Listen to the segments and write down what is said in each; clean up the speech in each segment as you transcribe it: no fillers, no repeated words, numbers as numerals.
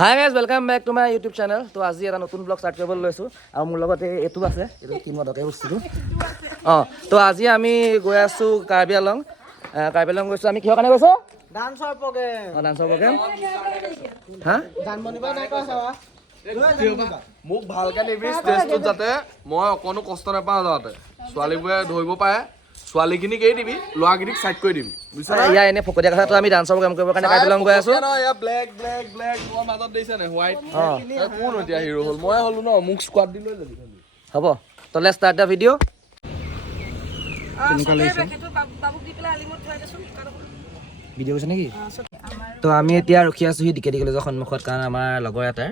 High guys welcome back to my YouTube channel. তো আজি এটা নতুন ব্লগ ষ্টাৰ্ট কৰিবলৈ লৈছোঁ আৰু মোৰ লগত এইটো আছে, এইটো কি মদকে বস্তুটো। তো আজি আমি গৈ আছোঁ কাৰ্বি আংলং গৈছোঁ। আমি কিহৰ কাৰণে গৈছোঁ? ডান্সৰ প্ৰগ্ৰেম। ডান্সৰ প্ৰগ্ৰেম। হা মোক ভালকে নিবি ষ্টেজটোত, যাতে মই অকণো কষ্ট নাপাওঁ, যাতে ছোৱালীবোৰে ধৰিব পাৰে। ছোৱালীখিনিক এৰি দিবি, ল'ৰাখিনিক চাইড কৰি দিবি। ইয়াৰ এনেই ফকতীয়া কথাটো আমি ডান্সৰ প্ৰগ্ৰেম কৰিবৰ কাৰণে কাৰ্বি আংলং গৈ আছোঁ। ব্লেক মোৰ মাজত দিছে নে হোৱাইট। কোন এতিয়া হিৰো হ'ল? মই হ'লো ন, মোক স্কোৱাড দি লৈ যাবি। হ'ব, তো let's start the video'. Video' গৈছে নেকি? তো আমি এতিয়া ৰখি আছোঁ সি ডিকে কলেজৰ সন্মুখত, কাৰণ আমাৰ লগৰ এটাৰ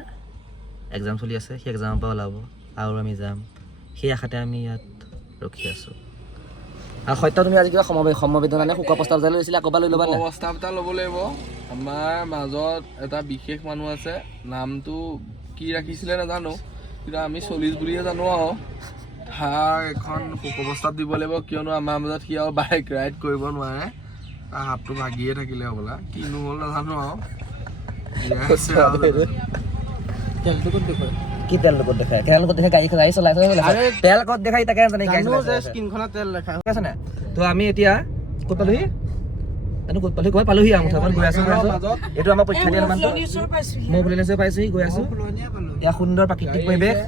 এক্সাম চলি আছে। সেই এক্সামৰ পৰা ওলাব আৰু আমি যাম, সেই আশাতে আমি ইয়াত ৰখি আছোঁ। আৰু সত্য, তুমি আজি কিবা সমবেদনা নে শোকৰ প্ৰস্তাৱ যে লৈছিলে, আকৌ লৈ ল'বা নে? প্ৰস্তাৱ এটা ল'ব লাগিব। আমাৰ মাজত এটা বিশেষ মানুহ আছে, নামটো কি ৰাখিছিলে নাজানো, কিন্তু আমি 40 বুলিয়ে জানো আৰু। তাৰ এখন শোকৰ প্ৰস্তাৱ দিব লাগিব, কিয়নো আমাৰ মাজত সি আৰু বাইক ৰাইড কৰিব নোৱাৰে। তাৰ হাতটো ভাগিয়ে থাকিলে হ'বলা, কিনো হ'ল নাজানো আৰু। কি তেল ক'ত দেখায়? তেল ক'ত দেখায়? গাড়ী চলাই তেল ক'ত দেখাই তাকে জানে। স্ক্ৰীনখনত তেল লেখা আছে নাই? তো আমি এতিয়া ক'ত পালোহি? ক'ত পালোহি আৰু মুঠাখন গৈ আছোঁ। এইটো আমাৰ পৰীক্ষা দিয়া মানুহটো। মই ভুলেশ্বৰ পাইছোঁহি, গৈ আছোঁ। ইয়াৰ সুন্দৰ প্ৰাকৃতিক পৰিৱেশ।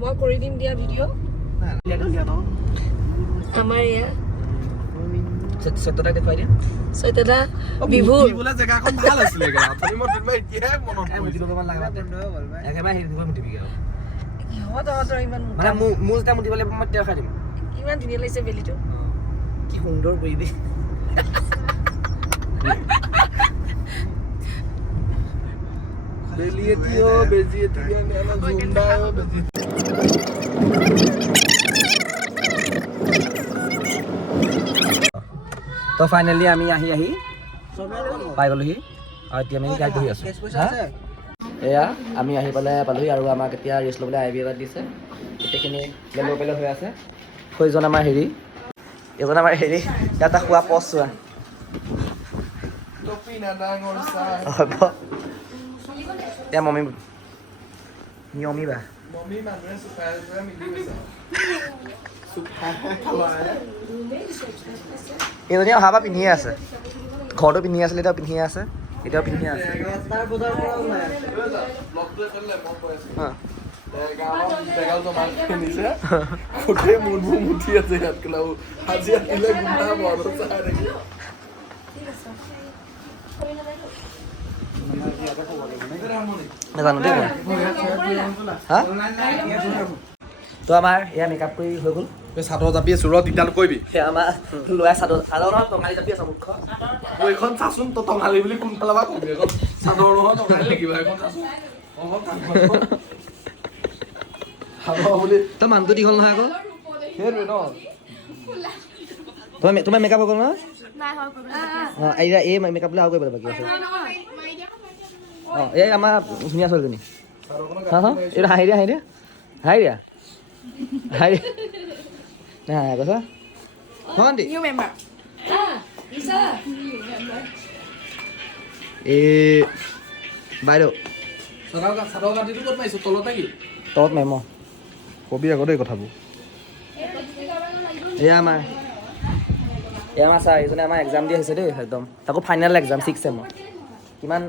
মই কৰি দিম দিয়া ভিডিঅ'। আমাৰ ইয়াত সত্যতা দেখুৱাই দিয়া। চৈতদা বিভু জেগাখন ভাল আছিলে। একেবাৰে হেৰি দিব মুঠিবি আৰু তহঁতৰ ইমান মানে মোৰ যেতিয়া মুঠিব লাগিব মই তেতিয়া খাই দিম। ইমান ধুনীয়া লাগিছে বেলিটো। কি সুন্দৰ পৰিৱেশ। তো ফাইনেলি আমি আহি পাই গ'লোহি আৰু এতিয়া আমি গাড়ীত বহি আছোঁ। এয়া আমি আহি পালোহি আৰু আমাক এতিয়া ৰেষ্ট ল'বলৈ আই বি এটা দিছে। গোটেইখিনি লেলো পেলো হৈ আছে। সেইজন আমাৰ হেৰি, এইজন আমাৰ হেৰি, ইয়াত খোৱা পচ চোৱা। এতিয়া মমি নিয়মি বা এইজনী অহা পৰা পিন্ধিয়ে আছে। ঘৰতো পিন্ধি আছিলে, এতিয়াও পিন্ধিয়ে আছে, এতিয়াও পিন্ধিয়ে আছে। নাজানো দেই। হা তো আমাৰ এয়া মেকআপ কৰি হৈ গ'ল। চাদৰ জাপি আছো, ৰ তেতিয়ালৈ কৰিবি। আমাৰ ল'ৰাই চাদৰ নহয় টঙালি জাপি আছে মুখখন। এইখন চাচোন, তই টঙালি বুলি কোনফালৰ পৰা কবি? এখন চাদৰ নহয় টঙালি লাগিব, এখন চাচোন। তই মানুহটো দীঘল নহয় আকৌ। সেইটোৱে ন। তোমাৰ মেকআপ হৈ গ'ল নহয়? অঁ, এতিয়া এই মেকআপলৈ আৰু কৰিব বাকী আছে। অঁ, এই আমাৰ ধুনীয়া ছোৱালীজনী। হা এইটো হাঁহি দিয়া নাই কৈছা ভণ্টি। এই বাইদেউ চাদৰ কাটিটো ক'ত মাৰিছো? তলত নেকি? তলত মেম কবি আকৌ দেই কথাবোৰ। এয়া আমাৰ ছাৰ, এইজনে আমাৰ এক্সাম দি আহিছে দেই, একদম তাকো ফাইনেল এক্সাম 6 চেমৰ। কিমান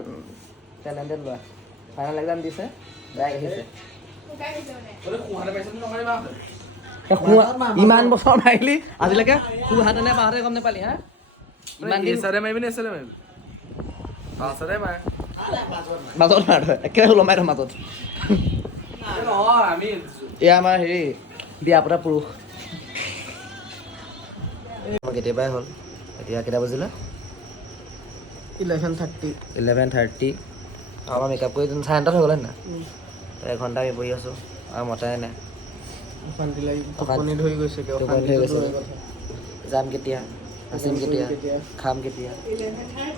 টেলেণ্টেড ল'ৰা, ফাইনেল এক্সাম দিছে, ডাইৰেক্ট আহিছে। ইমান বছৰ মাৰিলি আজিলৈকে সোঁহাতে নে বাঁহাতে গম নাপালি? হা ইমান দিন মাজত মাৰ থয়, একেবাৰে ওলমাই থয় মাজত। এয়া আমাৰ হেৰি বিয়া পতা পুৰুষ। কেতিয়াবাই হ'ল, এতিয়া কেইটা বাজিলে? 11:30। আমাৰ মেকআপ কৰি 9:30 হৈ গ'লে না, এঘণ্টা আমি বহি আছোঁ আৰু মতাই নাই। যাম কেতিয়া, নাচিম কেতিয়া, খাম কেতিয়া,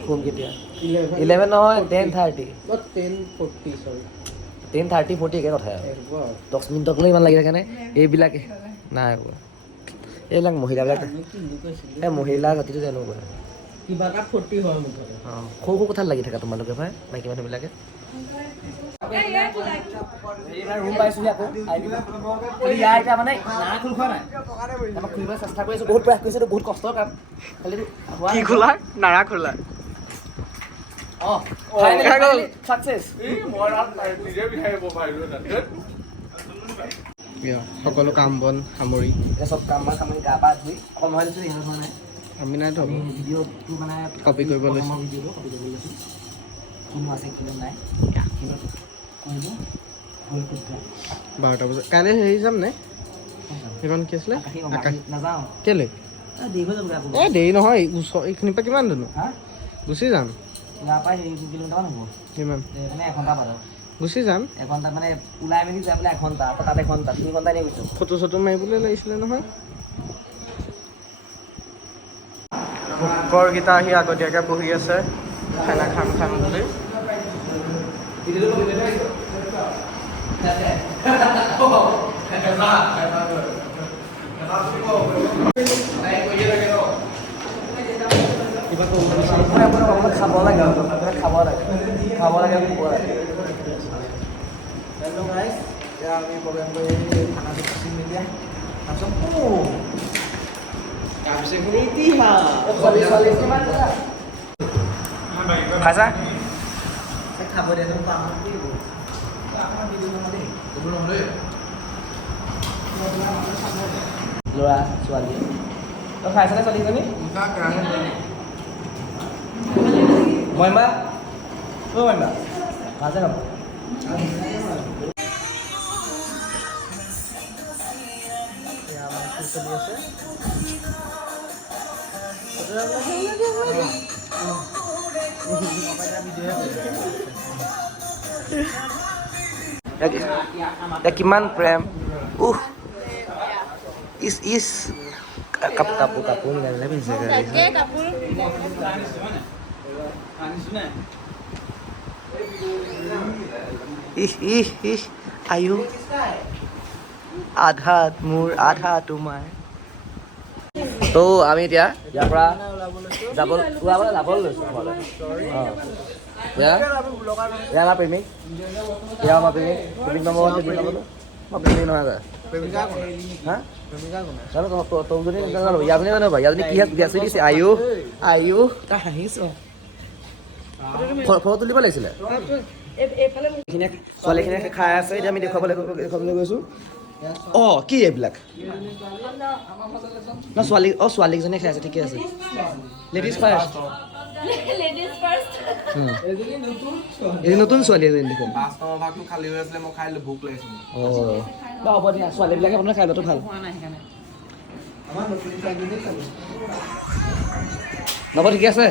শুম কেতিয়া? 11 নহয় 10:30। 10:30 একে কথাই আৰু 10 মিনিটকলৈ ইমান লাগি থাকে নে? এইবিলাকে নাই এইবিলাক মহিলাবিলাক, এই মহিলা জাতিটো তেনেকুৱা। কিবা এটা ফূৰ্তি হয় মুঠতে সৰু সৰু কথাত লাগি থাকা তোমালোকে ভাই মাইকী মানুহবিলাকে ৰুম পাইছোহি আকৌ ইয়াৰ এতিয়া মানে না খোল খোৱা নাই আমাক খুলিবলৈ চেষ্টা কৰি আছোঁ বহুত প্ৰয়াস কৰিছোঁ বহুত কষ্টৰ কাম খালি কি খোলা নাৰা খোলা অঁ ফাইনেলি ছাকচেছ সকলো কাম বন সামৰি এতিয়া চব কাম বান সামৰি গা পা ধুই সময় লৈছোঁ ইহঁতৰ ধৰণে আমি নাই থব ভিডিঅ'টো মানে কপি কৰিব লৈছোঁ ভিডিঅ'টো কপি কৰিব লৈছোঁ কিনো আছে কিনো নাই কিনো কৰিলোঁ ভুল শুদ্ধ 12টা বজাত কাইলৈ হেৰি যাম নে সেইখন কি আছিলে আকাশ নাযাওঁ কেলৈ দেৰি হৈ যাবগৈ আকৌ এই দেৰি নহয় ওচৰ এইখিনিৰ পৰা কিমান দূৰনো হা গুচি যাম ইয়াৰ পৰা হেৰি কিলোমিটাৰমান হ'ব কিমান মানে এঘণ্টা বাজত গুচি যাম এঘণ্টা মানে ওলাই মেলি যাই বোলে এঘণ্টা আকৌ তাত এঘণ্টা 3 ঘণ্টা এনেই গৈছোঁ ফটো চটো মাৰিবলৈ লাগিছিলে নহয় ভোকৰকেইটা আহি আগতীয়াকৈ বহি আছে খানা খাম খাম বুলি খাব লাগে খাব লাগে খাব লাগে শুব লাগে এতিয়া আমি প্ৰগ্ৰেম কৰি খানাটো খাচি মেলি খাইছা খাব দিয়া ল'ৰা ছোৱালী তই খাইছানে ছোৱালীজনী মইমা অ মইমা ভাজে খাব চলি আছে কিমান প্ৰেম উহ ইচ ইচ কাপোৰ মিলাই পিন্ধিছে ইহ ইহ ইহ আয়ু আধা মোৰ আধা তোমাৰ তো আমি এতিয়া ইয়াৰ পৰা যাবলৈ লৈছোঁ আমাৰ প্ৰেমিক এয়া আমাৰ প্ৰেমিক নম্বৰ মই প্ৰেমিক নহয় হা জানো তোৰজনী নাজানো ইয়াজনী জানো বাৰু ইয়াজনী কি গেছ দিছে আয়ু আয়ু তাৰ হাঁহিছোঁ ফটো তুলিব লাগিছিলে ছোৱালীখিনিয়ে খাই আছে এতিয়া আমি দেখুৱাবলৈ গৈছোঁ অঁ কি এইবিলাক ন ছোৱালীকেইজনীয়ে খাই আছে ঠিকে আছে লেডিজ ফাৰ্ষ্ট এই নতুন ছোৱালী এজনী দেখোন অঁ হ'ব দিয়া ছোৱালীবিলাকে আপোনাৰ খাই লোৱাটো ভাল নব ঠিকে আছে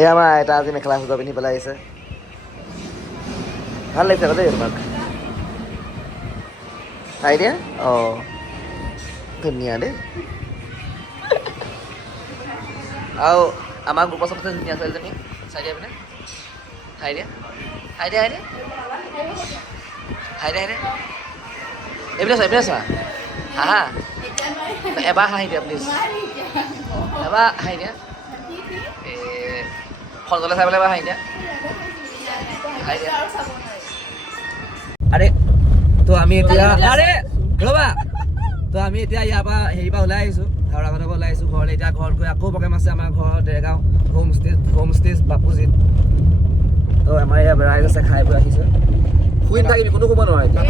এই আমাৰ আইতা আজি মেখেলা চাদৰ পিন্ধি পেলাই আহিছে ভাল লাগিছে আকৌ দেই তোমাক চাই দিয়া অঁ ধুনীয়া দেই আৰু আমাৰ গ্ৰুপৰ চবচে ধুনীয়া ছোৱালীজনী চাই দিয়া পিনে হাই দিয়া এইপিনে চোৱা হাঁহা এবাৰ হাঁহি দিয়া প্লিজ এবাৰ হাঁহি দিয়া ফোনলৈ চাই পেলাই এবাৰ হাঁহি দিয়া আৰে তো আমি এতিয়া ৰ'বা তো আমি এতিয়া ইয়াৰ পৰা হেৰিৰ পৰা ওলাই আহিছোঁ হাওৰাঘাটৰ পৰা ওলাই আহিছোঁ ঘৰলৈ এতিয়া ঘৰত গৈ আকৌ প্ৰগ্ৰেম আছে আমাৰ ঘৰৰ দেৰগাঁও হোমষ্টেজ বাপুজিত তো আমাৰ ইয়াৰ ৰাইজ আছে খাই বৈ আহিছে শুই নাথাকিবি কোনো শুব নোৱাৰে এতিয়া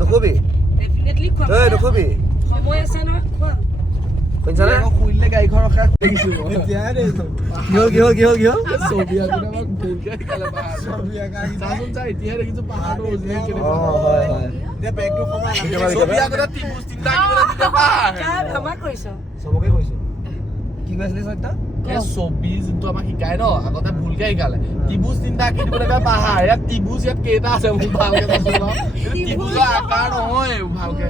নুশুবি নুশুবি শুনিছানে শুনিলে গাড়ীখন ৰখা দেখিছোঁ কি হ'ল ছবি আঁকোতে আমাক ভুলকে শিকালে পাহাৰটো এতিয়াহে দেখিছোঁ পাহাৰটো অৰিজিনেল কেনেকুৱা অঁ হয় ছবি আঁকোতে ত্ৰিভুজ তিনিটা আঁকিবলৈ দিলে পাহাৰ চবকে কৈছোঁ কি কৈ আছিলি সত্য এই ছবি যোনটো আমাক শিকায় ন আগতে ভুলকে শিকালে ত্ৰিভুজ তিনিটা আঁকি দিবলৈ কয় পাহাৰ ইয়াত ত্ৰিভুজ ইয়াত কেইটা আছে মোক ভালকে ত্ৰিভুজৰ আকাৰ নহয় ভালকে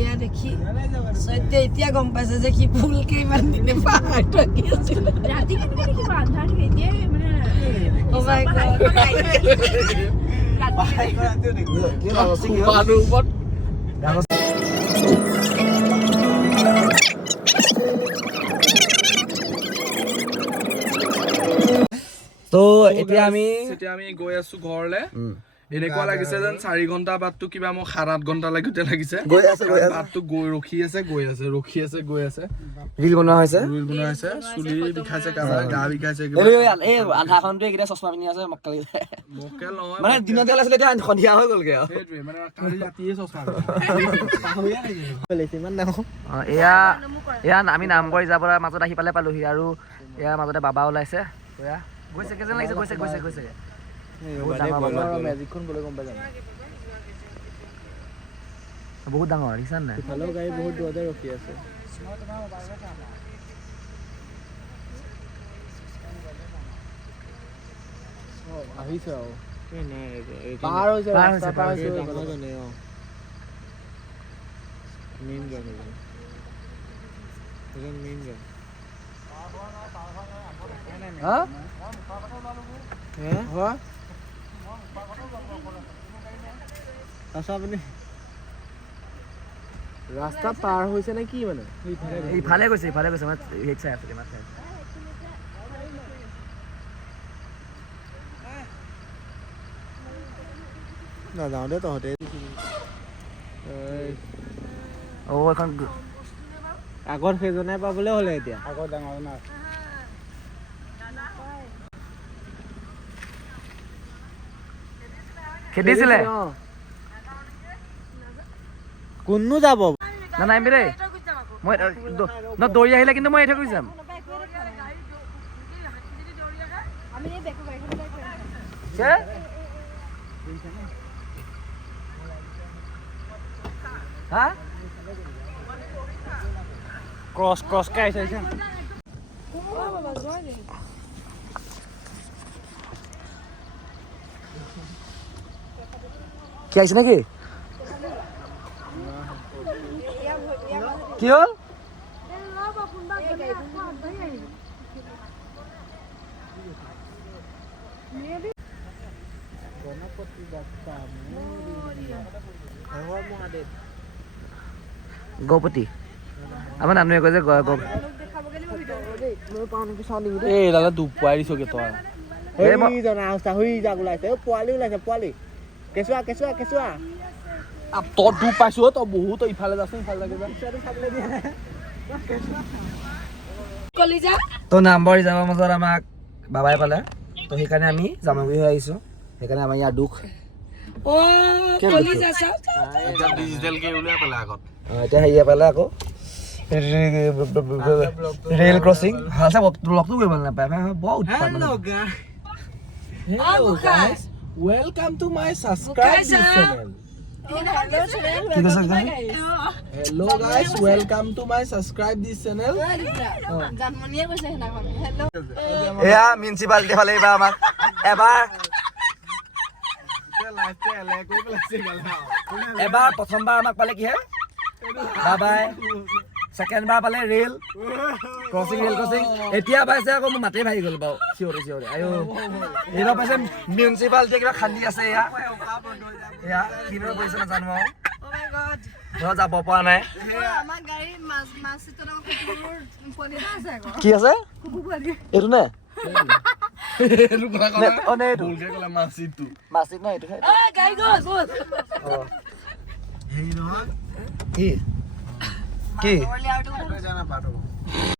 এয়া দেখি সত্য এতিয়া গম পাইছে যে কি ভুলকে ইমান দিনে পাহাৰটো আঁকি আছিল ৰাতি কেনেকৈ আন্ধাৰ এতিয়া মানে ও মাই গড মানুহ ওপৰত তো এতিয়া আমি গৈ আছো ঘৰলে এনেকুৱা লাগিছে যেন 4 ঘণ্টা বাটটো কিবা মোক 7-8 ঘণ্টা লাগোতে লাগিছে বাটটো ৰখি আছে গৈ আছে ৰিল বনোৱা হৈছে চুলি বিষাইছে কাৰোবাৰ গা বিষাইছে এই আধাখনটো এইকেইটা চশমা পিন্ধি আছে মক্কেল মক্কেল নহয় মানে দিনত আছিলে এতিয়া সন্ধিয়া হৈ গ'লগে আৰু সেইটোৱে মানে কালি ৰাতিয়ে চশমা ইমান ডাঙৰ এয়া আমি নামঘৰ যাবৰ মাজত আহি পালোহি আৰু এয়া মাজতে বাবা ওলাইছে গৈছে কেইজন লাগিছে গৈছে মেজিকখন গ'লে গম পাই যাম বহুত ডাঙৰ দেখিছা নাই ইফালেও গাড়ী বহুত দূৰতে ৰখি আছে আহিছে আৰু পাৰ হৈছে মেইন গান মেইন গান ৰাস্তা পাৰ হৈছে নে কি মানে ইফালে গৈছে মানে হেড চাই আছে নাযাওঁ দে তহঁতে এখন আগত সেইজনে পাবলৈ হ'লে এতিয়া আগত ডাঙৰ না খেদিছিলে কোননো যাব না নাই দেই মই দৌৰি আহিলে কিন্তু মই এইটো গুচি যাম হা ক্ৰছ কে আহিছে কি আহিছে নেকি কি হ'ল গৌপতি আমাৰ নানুৱে কয় যে এই দাদা দুপুৱাই দিছগে তই পোৱালি ওলাইছে পোৱালি কেঁচুৱা তই দুপ পাইছো তই বহুত ইফালে যাচোন ইফালে তো নামবৰ যাবৰ মাজত আমাক বাবাই পালে তো সেইকাৰণে আমি জামুগুৰি হৈ আহিছোঁ সেইকাৰণে আমাৰ ইয়াৰ দুখ এতিয়া হেৰিয়ে পালে আকৌ ৰেল ক্ৰচিং ভালছে লগটো কৰিব নাপায় বৰ উৎপাত মানে Welcome to my subscribe channel. কি কৈছে Hello guys, welcome to my subscribe this channel. এয়া মিউনিচিপালিটি ফালে এইবাৰ আমাক এবাৰ প্ৰথমবাৰ আমাক পালে কিহে বাবাই ছেকেণ্ড বাৰ পালে ৰেল ক্ৰচিং এতিয়া পাইছে আকৌ মোৰ মাতে ভাগি গ'ল বাৰু চিঞৰি আয়ো এইবাৰ পাইছে মিউনিচিপালিটি কিবা খান্দি আছে এয়া কিবা কৰিছে নাজানো আৰু যাব পৰা নাই কি আছে এইটো নে মাছিত ন এইটো কি